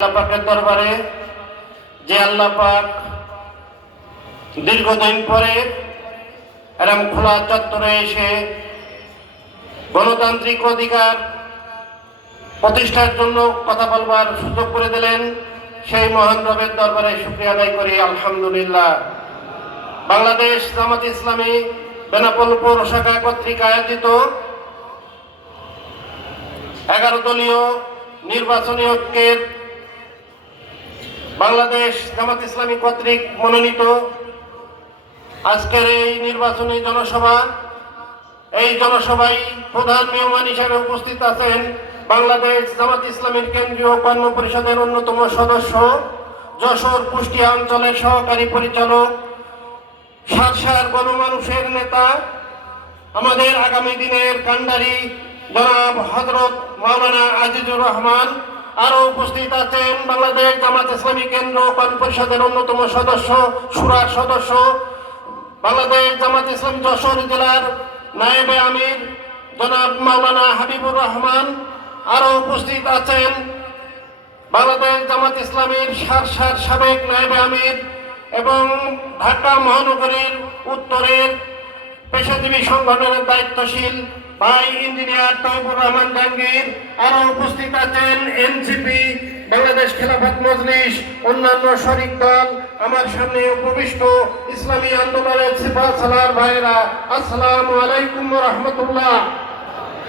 আল্লাহ পাকের দরবারে যে আল্লাহ পাক দীর্ঘদিন পরে এরম খোলা চত্বরে এসে গণতান্ত্রিক অধিকার প্রতিষ্ঠার জন্য কথা বলবার সুযোগ করে দিলেন, সেই মহান রবের দরবারে শুকরিয়া আদায় করি আলহামদুলিল্লাহ। বাংলাদেশ জামাত ইসলামী বেনাপোল পৌর শাখা কর্তৃক আয়োজিত 11 দলীয় নির্বাচনী ঐক্যের বাংলাদেশ জামাত ইসলামী কর্তৃক মনোনীত আজকের এই নির্বাচনী জনসভা, এই জনসভায় প্রধান মেহমান হিসেবে উপস্থিত আছেন বাংলাদেশ জামাত ইসলামীর কেন্দ্রীয় কর্ম পরিষদের অন্যতম সদস্য, যশোর কুষ্টিয়া অঞ্চলের সহকারী পরিচালক, সারসার গণমানুষের নেতা, আমাদের আগামী দিনের কান্ডারি জনাব হযরত মাওলানা আজিজুর রহমান। আরো উপস্থিত আছেন বাংলাদেশ জামাত ইসলামী কেন্দ্র কর্ম পরিষদের অন্যতম সদস্য, শুরার সদস্য, বাংলাদেশ জামাত ইসলামী যশোর জেলার নায়েবে আমির জনাব মাওলানা হাবিবুর রহমান। আরো উপস্থিত আছেন বাংলাদেশ জামাত ইসলামীর সারসার সাবেক নায়েবে আমির এবং ঢাকা মহানগরীর উত্তরের পেশাজীবী সংগঠনের দায়িত্বশীল ভাই ইঞ্জিনিয়ার তৈবুর রহমান জাহাঙ্গীর। আরো উপস্থিত আছেন এনসিপি, বাংলাদেশ খেলাফত মজলিস, অন্যান্য শরিক দল, আমার সামনে উপবিষ্ট ইসলামী আন্দোলনের সিপাহ সালার ভাইরা। আসসালামু আলাইকুম ওয়া রাহমাতুল্লাহ।